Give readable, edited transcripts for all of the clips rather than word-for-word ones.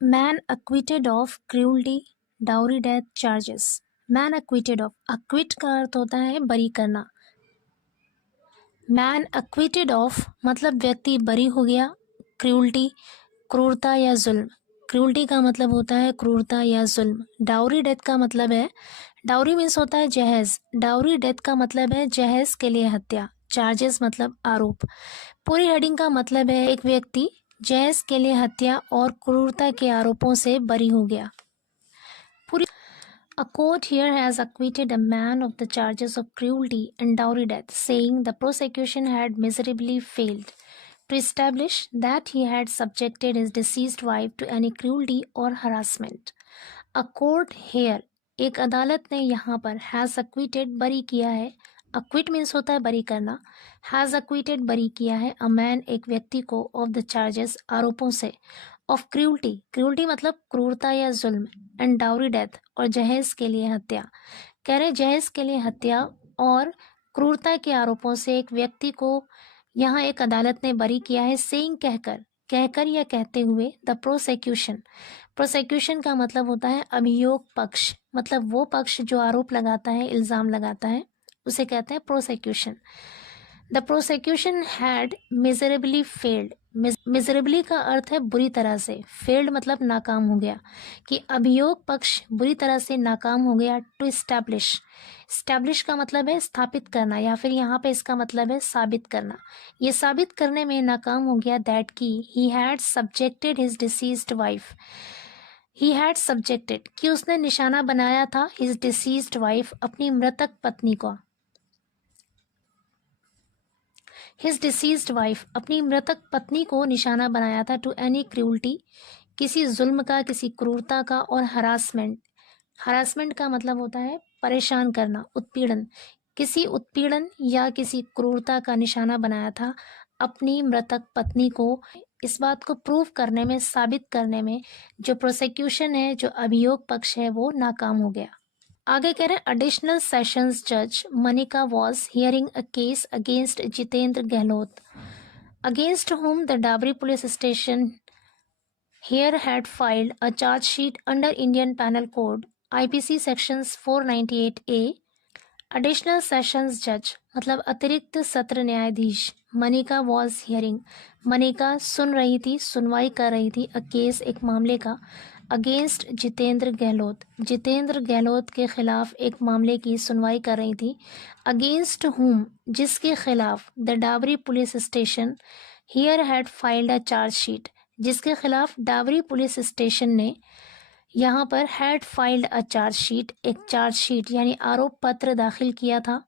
Man acquitted of cruelty, dowry death charges. Man acquitted of, acquit का अर्थ होता है बरी करना। मैन acquitted ऑफ मतलब व्यक्ति बरी हो गया। क्रूल्टी, क्रूरता या जुल्म। क्रूल्टी का मतलब होता है क्रूरता या जुल्म। डाउरी डेथ का मतलब है, डाउरी मीन्स होता है जहेज। डाउरी डेथ का मतलब है जहेज के लिए हत्या। चार्जेस मतलब आरोप। पूरी हेडिंग का मतलब है एक व्यक्ति जहेज के लिए हत्या और क्रूरता के आरोपों से बरी हो गया। पूरी A court here has acquitted a man of the charges of cruelty and dowry death, saying the prosecution had miserably failed to establish that he had subjected his deceased wife to any cruelty or harassment. A court here, एक अदालत ने यहाँ पर has acquitted बरी किया है। acquit means होता है बरी करना। has acquitted बरी किया है a man एक व्यक्ति को of the charges आरोपों से of cruelty, cruelty मतलब क्रूरता या जुल्म, and dowry death और जहेज के लिए हत्या। कह रहे जहेज के लिए हत्या और क्रूरता के आरोपों से एक व्यक्ति को यहाँ एक अदालत ने बरी किया है। सेइंग कहकर या कहते हुए। द प्रोसेक्यूशन, प्रोसेक्यूशन का मतलब होता है अभियोग पक्ष, मतलब वो पक्ष जो आरोप लगाता है, इल्ज़ाम लगाता है, उसे कहते हैं prosecution. The prosecution had miserably failed, miserably का अर्थ है बुरी तरह से, फेल्ड मतलब नाकाम हो गया, कि अभियोग पक्ष बुरी तरह से नाकाम हो गया। टू इस्टेब्लिश, स्टैब्लिश का मतलब है स्थापित करना, या फिर यहाँ पे इसका मतलब है साबित करना। ये साबित करने में नाकाम हो गया दैट की he had subjected his deceased wife, he had subjected कि उसने निशाना बनाया था हिज डिसीज्ड वाइफ अपनी मृतक पत्नी को, हिज डिसीज्ड वाइफ अपनी मृतक पत्नी को निशाना बनाया था। टू एनी क्रूल्टी, किसी जुल्म का, किसी क्रूरता का, और हरासमेंट, हरासमेंट का मतलब होता है परेशान करना, उत्पीड़न, किसी उत्पीड़न या किसी क्रूरता का निशाना बनाया था अपनी मृतक पत्नी को। इस बात को प्रूव करने में, साबित करने में जो प्रोसिक्यूशन है, जो अभियोग पक्ष है, वो नाकाम हो गया। आगे कह रहे हैं एडिशनल सेशंस जज Manika was hearing a case against Jitendra Gehlot, against whom the Dabri police station here had filed a charge sheet under Indian Penal Code IPC sections 498A। Additional sessions जज मतलब अतिरिक्त सत्र न्यायाधीश। मनिका वॉज हियरिंग, मनिका सुन रही थी, सुनवाई कर रही थी। अ केस एक मामले का, अगेंस्ट जितेंद्र गहलोत, जितेंद्र गहलोत के खिलाफ एक मामले की सुनवाई कर रही थी। अगेंस्ट हुम, जिसके खिलाफ the Dabri police station here had filed a charge sheet, जिसके खिलाफ डाबरी पुलिस स्टेशन ने यहाँ पर had filed a charge sheet, एक चार्ज शीट यानी आरोप पत्र दाखिल किया था।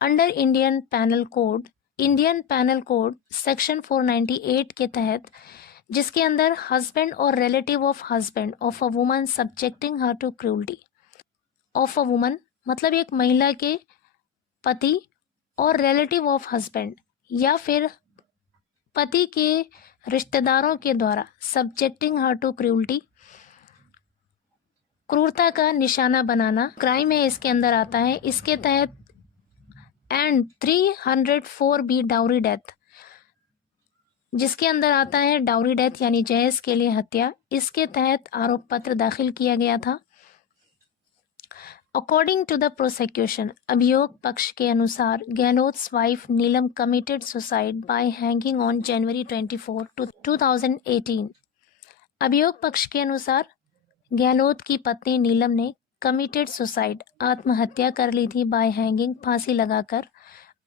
Under Indian penal code, Indian penal code section 498 के तहत, जिसके अंदर हस्बैंड और relative of husband of a woman subjecting her to cruelty, of a woman मतलब एक महिला के पति, और रिलेटिव ऑफ हस्बैंड या फिर पति के रिश्तेदारों के द्वारा सब्जेक्टिंग हर टू क्रूल्टी, क्रूरता का निशाना बनाना क्राइम है, इसके अंदर आता है। इसके तहत एंड 304 बी डाउरी डेथ, जिसके अंदर आता है डाउरी डेथ यानी जहेज के लिए हत्या, इसके तहत आरोप पत्र दाखिल किया गया था। अकॉर्डिंग टू द प्रोसिक्यूशन, अभियोग पक्ष के अनुसार Gahlot's wife Neelam committed suicide by hanging on January 24, 2018। अभियोग पक्ष के अनुसार गहलोत की पत्नी नीलम ने कमिटेड सुसाइड आत्महत्या कर ली थी बाय हैंगिंग फांसी लगाकर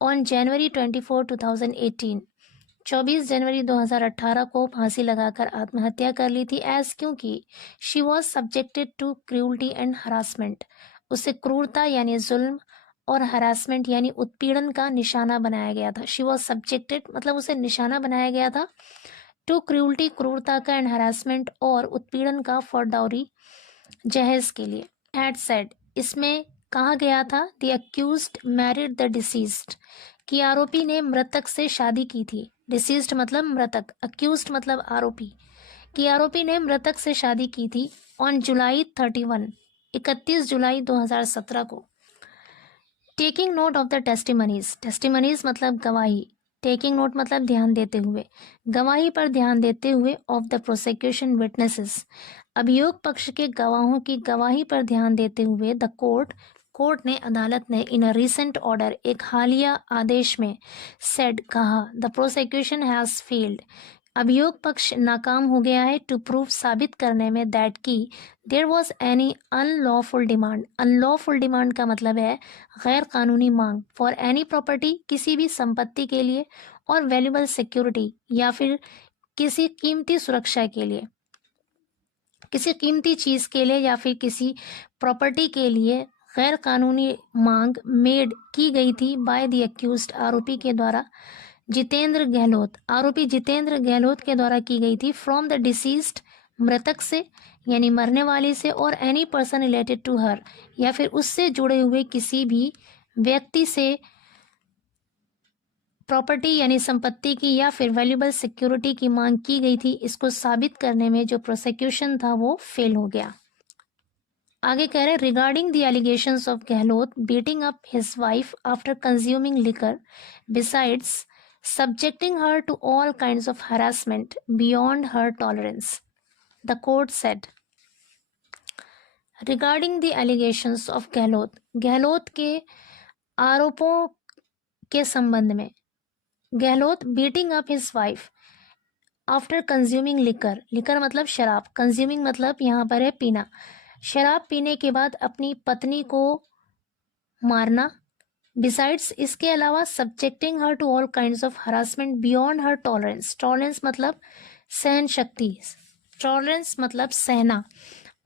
ऑन जनवरी 24, 2018, 24 जनवरी 2018 को फांसी लगाकर आत्महत्या कर ली थी। एज क्योंकि she was subjected to cruelty and harassment, उसे क्रूरता यानी जुल्म और हरासमेंट यानी उत्पीड़न का निशाना बनाया गया था। शी वॉज सब्जेक्टेड मतलब उसे निशाना बनाया गया था टू क्रूल्टी क्रूरता का, एंड हरासमेंट और उत्पीड़न का, फॉर डाउरी जहेज के लिए। हैड सेड इसमें कहा गया था the accused married the deceased, कि आरोपी ने मृतक से शादी की थी। डिसीज्ड मतलब मृतक, अक्यूज्ड मतलब आरोपी, कि आरोपी ने मृतक से शादी की थी ऑन जुलाई 31 जुलाई 2017 को। Taking note of the testimonies, testimonies मतलब गवाही, टेकिंग नोट मतलब ध्यान देते हुए, गवाही पर ध्यान देते हुए ऑफ द प्रोसिक्यूशन विटनेसेस, अभियोग पक्ष के गवाहों की गवाही पर ध्यान देते हुए द कोर्ट ने, अदालत ने इन अ रीसेंट ऑर्डर, एक हालिया आदेश में सेड कहा, द प्रोसिक्यूशन हैज फेल्ड, अभियोग पक्ष नाकाम हो गया है टू प्रूव, साबित करने में दैट की there was any unlawful demand, unlawful demand का मतलब है गैर कानूनी मांग, फॉर एनी प्रॉपर्टी, किसी भी संपत्ति के लिए, और वैल्यूबल सिक्योरिटी, या फिर किसी कीमती सुरक्षा के लिए, किसी कीमती चीज के लिए या फिर किसी प्रॉपर्टी के लिए गैर कानूनी मांग मेड की गई थी बाय द एक्यूज्ड, आरोपी के द्वारा, जितेंद्र गहलोत, आरोपी जितेंद्र गहलोत के द्वारा की गई थी, फ्रॉम द डिसीज्ड, मृतक से यानी मरने वाली से, और any person related to her, या फिर उससे जुड़े हुए किसी भी व्यक्ति से प्रॉपर्टी यानी संपत्ति की या फिर वैल्यूबल सिक्योरिटी की मांग की गई थी। इसको साबित करने में जो प्रोसिक्यूशन था वो फेल हो गया। आगे कह रहे regarding the allegations of Gehlot beating up his wife after consuming liquor, besides subjecting her to all kinds of harassment beyond her tolerance, the court said, regarding the allegations of Gehlot, Gehlot के आरोपों के संबंध में, Gehlot beating up his wife after consuming liquor, liquor मतलब शराब, consuming मतलब यहाँ पर है पीना, शराब पीने के बाद अपनी पत्नी को मारना, बिसाइड्स इसके अलावा subjecting her to all kinds of harassment beyond her tolerance, tolerance मतलब सहन शक्ति, टॉलरेंस मतलब सहना,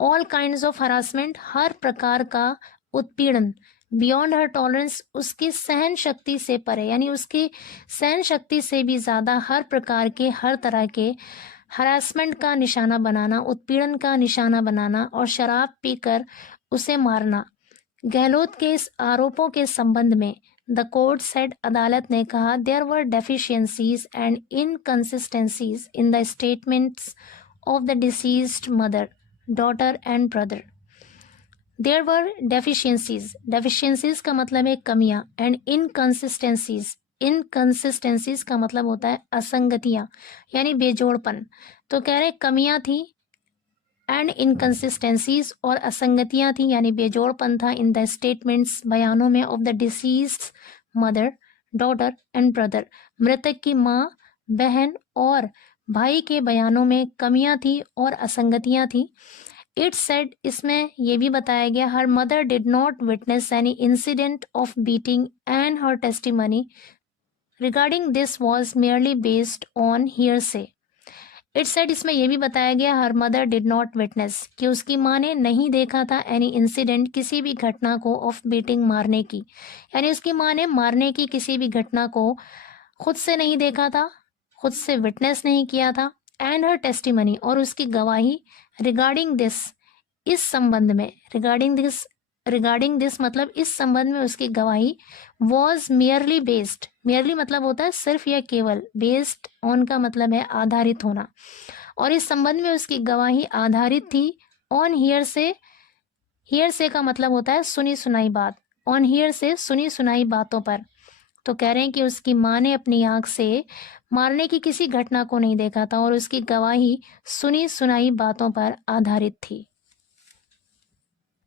ऑल काइंड्स ऑफ हरासमेंट हर प्रकार का उत्पीड़न, बियॉन्ड हर टॉलरेंस उसकी सहन शक्ति से परे, यानी उसकी सहन शक्ति से भी ज़्यादा हर प्रकार के, हर तरह के हरासमेंट का निशाना बनाना, उत्पीड़न का निशाना बनाना और शराब पीकर उसे मारना। गहलोत के इस आरोपों के संबंध में द कोर्ट सेड, अदालत ने कहा, there were deficiencies and inconsistencies in the statements of the deceased mother, daughter and brother. There were deficiencies, deficiencies का मतलब है कमियां, एंड इनकंसिस्टेंसीज, इनकंसिस्टेंसीज का मतलब होता है असंगतियां यानी बेजोड़पन। तो कह रहे कमियां थी एंड इनकंसिस्टेंसीज और असंगतियां थी यानी बेजोड़पन था इन द स्टेटमेंट्स बयानों में of the deceased mother, daughter and brother, मृतक की माँ, बहन और भाई के बयानों में कमियां थी और असंगतियां थी। इट सेड, इसमें यह भी बताया गया, her mother did not witness any incident of beating and her testimony regarding this was merely based on hearsay. It said, इसमें यह भी बताया गया, her mother did not witness, कि उसकी माँ ने नहीं देखा था एनी इंसिडेंट, किसी भी घटना को, ऑफ बीटिंग मारने की, यानी उसकी माँ ने मारने की किसी भी घटना को खुद से नहीं देखा था, खुद से विटनेस नहीं किया था, एंड हर टेस्टिमनी और उसकी गवाही, रिगार्डिंग दिस इस संबंध में, रिगार्डिंग दिस मतलब इस संबंध में उसकी गवाही, वॉज मेयरली बेस्ड, मेयरली मतलब होता है सिर्फ या केवल, बेस्ड ऑन का मतलब है आधारित होना, और इस संबंध में उसकी गवाही आधारित थी ऑन हियर से, हियर से का मतलब होता है सुनी सुनाई बात, ऑन हियर से सुनी सुनाई बातों पर। तो कह रहे हैं कि उसकी माँ ने अपनी आंख से मारने की किसी घटना को नहीं देखा था और उसकी गवाही सुनी सुनाई बातों पर आधारित थी।